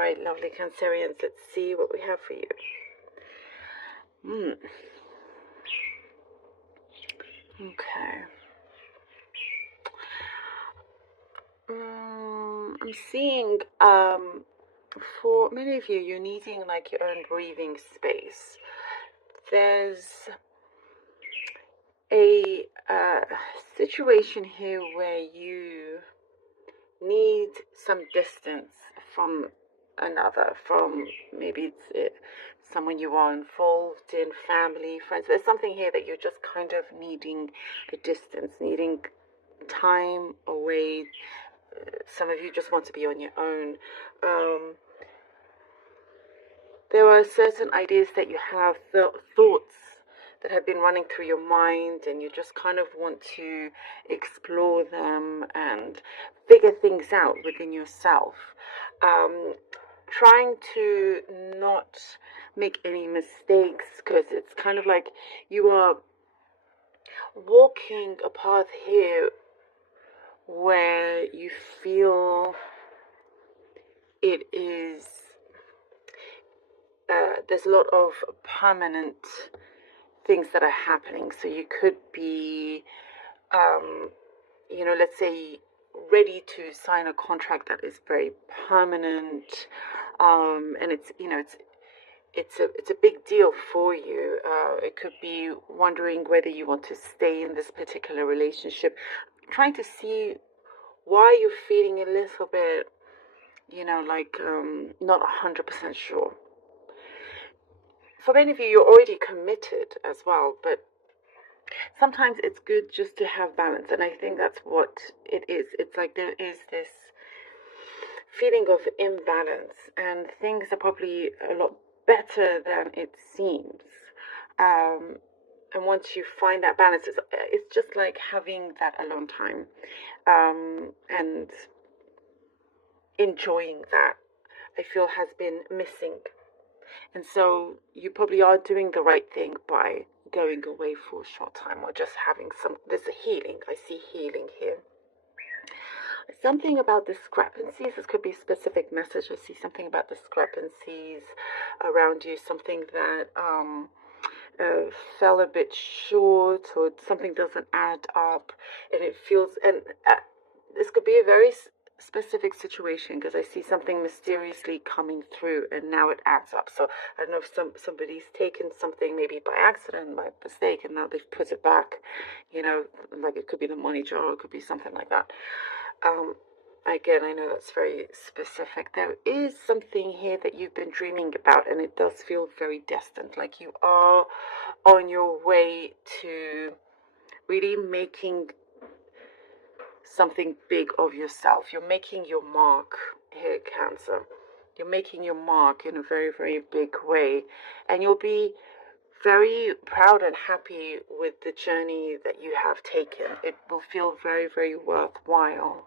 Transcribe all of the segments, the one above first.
right, lovely Cancerians, let's see what we have for you. Okay. I'm seeing for many of you, you're needing like your own breathing space. There's a situation here where you need some distance from another, from maybe it's someone you are involved in, family, friends. There's something here that you're just kind of needing a distance, needing time away. Some of you just want to be on your own. There are certain ideas that you have, thoughts that have been running through your mind, and you just kind of want to explore them and figure things out within yourself. Trying to not make any mistakes, because it's kind of like you are walking a path here where you feel it is there's a lot of permanent things that are happening. So you could be let's say ready to sign a contract that is very permanent, and it's a big deal for you. It could be wondering whether you want to stay in this particular relationship, trying to see why you're feeling a little bit, not 100% sure. For many of you, you're already committed as well, but sometimes it's good just to have balance, and I think that's what it is. It's like there is this feeling of imbalance, and things are probably a lot better than it seems. And once you find that balance, it's just like having that alone time, and enjoying that, I feel, has been missing. And so you probably are doing the right thing by going away for a short time, or just having there's a healing. I see healing here. Something about discrepancies. This could be a specific message. I see something about discrepancies around you, something that fell a bit short, or something doesn't add up, and it feels, and this could be a very specific situation, because I see something mysteriously coming through, and now it adds up. So I don't know if somebody's taken something maybe by accident, by mistake, and now they've put it back. Like it could be the money jar, or it could be something like that. Again, I know that's very specific. There is something here that you've been dreaming about, and it does feel very distant, like you are on your way to really making something big of yourself. You're making your mark here, Cancer. You're making your mark in a very, very big way, and you'll be very proud and happy with the journey that you have taken. It will feel very, very worthwhile.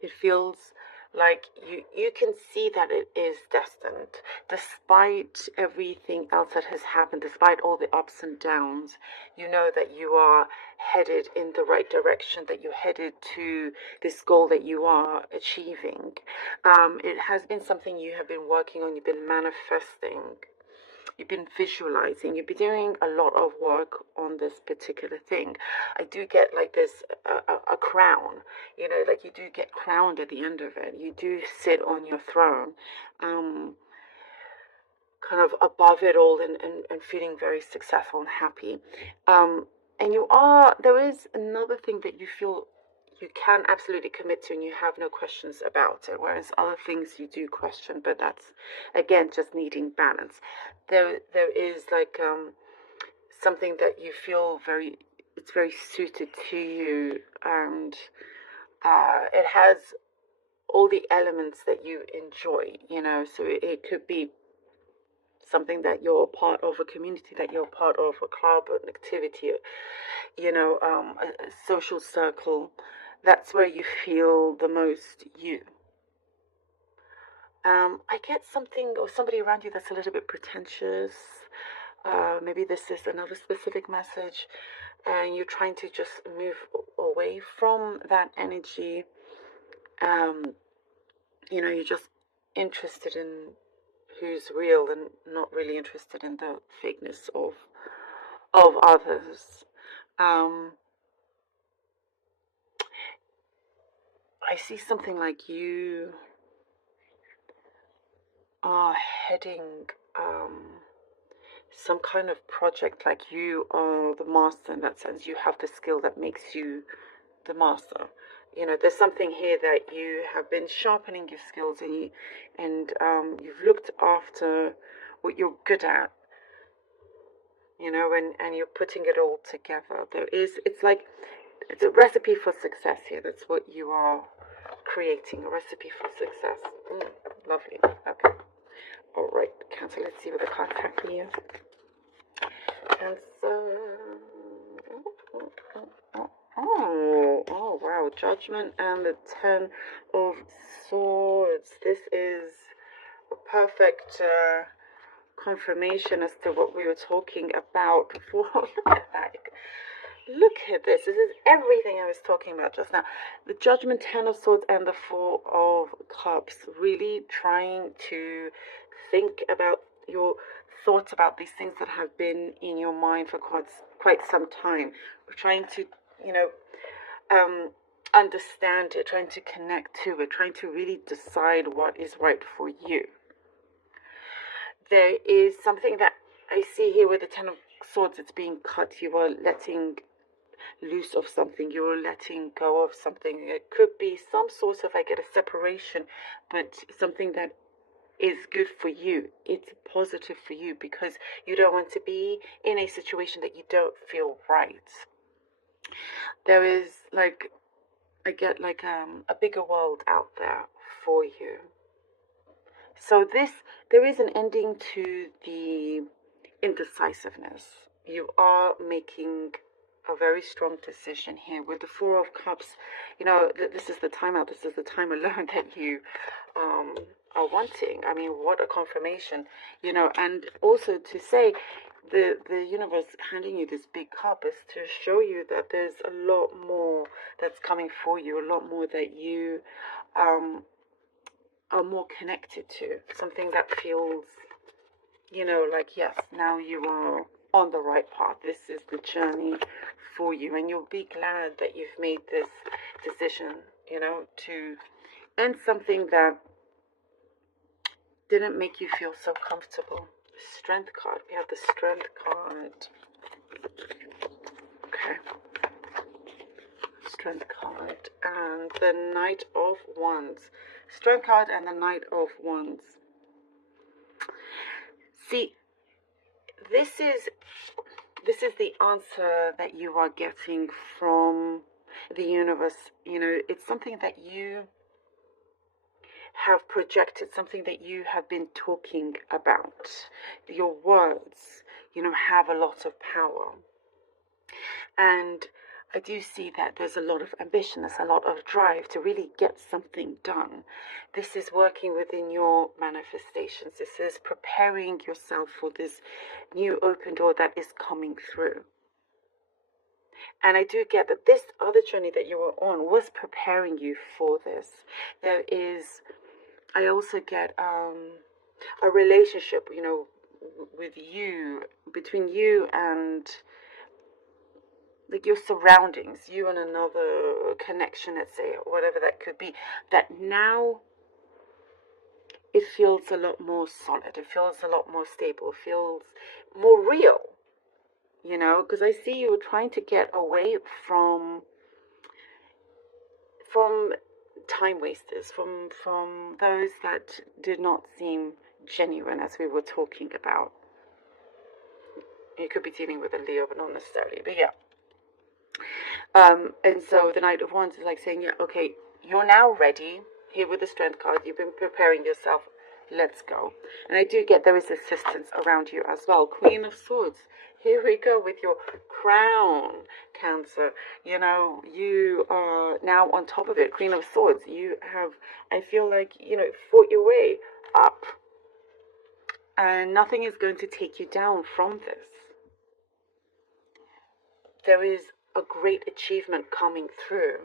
It feels like you can see that it is destined, despite everything else that has happened, despite all the ups and downs. You know that you are headed in the right direction, that you're headed to this goal that you are achieving. It has been something you have been working on, you've been manifesting, you've been visualizing, you've been doing a lot of work on this particular thing. I do get like this a crown, like you do get crowned at the end of it. You do sit on your throne, kind of above it all, and feeling very successful and happy. And there is another thing that you feel you can absolutely commit to, and you have no questions about it, whereas other things you do question, but that's again just needing balance. There is like something that you feel it's very suited to you, and it has all the elements that you enjoy, so it could be something that you're part of, a community that you're part of, a club, an activity, a social circle. That's where you feel the most you. I get something or somebody around you that's a little bit pretentious. Maybe this is another specific message, and you're trying to just move away from that energy. You just interested in who's real and not really interested in the fakeness of others. I see something like you are heading some kind of project, like you are the master in that sense. You have the skill that makes you the master. You know, there's something here that you have been sharpening your skills, and you've looked after what you're good at, you know, and you're putting it all together. It's a recipe for success here. That's what you are creating, a recipe for success. Lovely. Okay. All right, Cancer, let's see what the cards have for you. Cancer. Oh, wow. Judgment and the Ten of Swords. This is a perfect confirmation as to what we were talking about before. Look at that. Look at this. This is everything I was talking about just now. The Judgment, Ten of Swords, and the Four of Cups. Really trying to think about your thoughts about these things that have been in your mind for quite some time. We're trying to, you know, understand it, trying to connect to it, trying to really decide what is right for you. There is something that I see here with the Ten of Swords. It's being cut. You are letting loose of something. You're letting go of something. It could be some sort of, I get a separation, but something that is good for you. It's positive for you because you don't want to be in a situation that you don't feel right. There is like, I get like a bigger world out there for you. So there is an ending to the indecisiveness. You are making a very strong decision here with the Four of Cups. You know, this is the time out. This is the time alone that you are wanting. I mean, what a confirmation, you know. And also to say the universe handing you this big cup is to show you that there's a lot more that's coming for you, a lot more that you are more connected to, something that feels, you know, like, yes, now you are on the right path. This is the journey for you, and you'll be glad that you've made this decision, you know, to end something that didn't make you feel so comfortable. Strength card. We have the Strength card. Okay. Strength card and the Knight of Wands. Strength card and the Knight of Wands. See, this is the answer that you are getting from the universe. You know, it's something that you have projected, something that you have been talking about. Your words, you know, have a lot of power. And I do see that there's a lot of ambition, there's a lot of drive to really get something done. This is working within your manifestations. This is preparing yourself for this new open door that is coming through. And I do get that this other journey that you were on was preparing you for this. There is, I also get a relationship, you know, with you, between you and like your surroundings, you and another connection, let's say, or whatever that could be, that now it feels a lot more solid, it feels a lot more stable, it feels more real, you know, because I see you trying to get away from time wasters, from those that did not seem genuine, as we were talking about. You could be dealing with a Leo, but not necessarily, but yeah. And so the Knight of Wands is like saying, yeah, okay, you're now ready. Here with the Strength card, you've been preparing yourself. Let's go. And I do get there is assistance around you as well. Queen of Swords. Here we go with your crown, Cancer. You know, you are now on top of it. Queen of Swords. You have, I feel like, you know, fought your way up. And nothing is going to take you down from this. There is a great achievement coming through.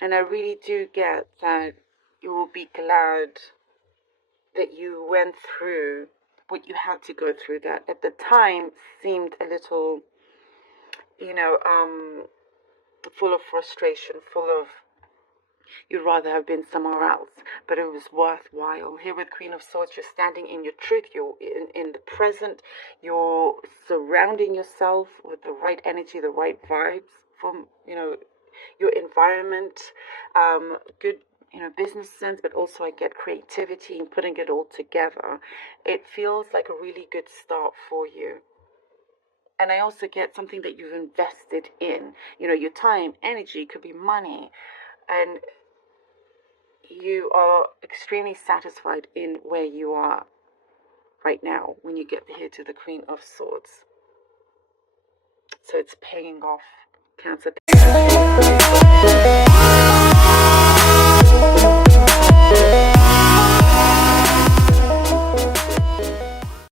And I really do get that you will be glad that you went through what you had to go through. That at the time seemed a little, full of frustration, full of, you'd rather have been somewhere else, but it was worthwhile. Here with Queen of Swords, you're standing in your truth, you're in the present, you're surrounding yourself with the right energy, the right vibes from, your environment, good, business sense, but also I get creativity and putting it all together. It feels like a really good start for you. And I also get something that you've invested in, your time, energy, could be money, and you are extremely satisfied in where you are right now when you get here to the Queen of Swords. So it's paying off, Cancer.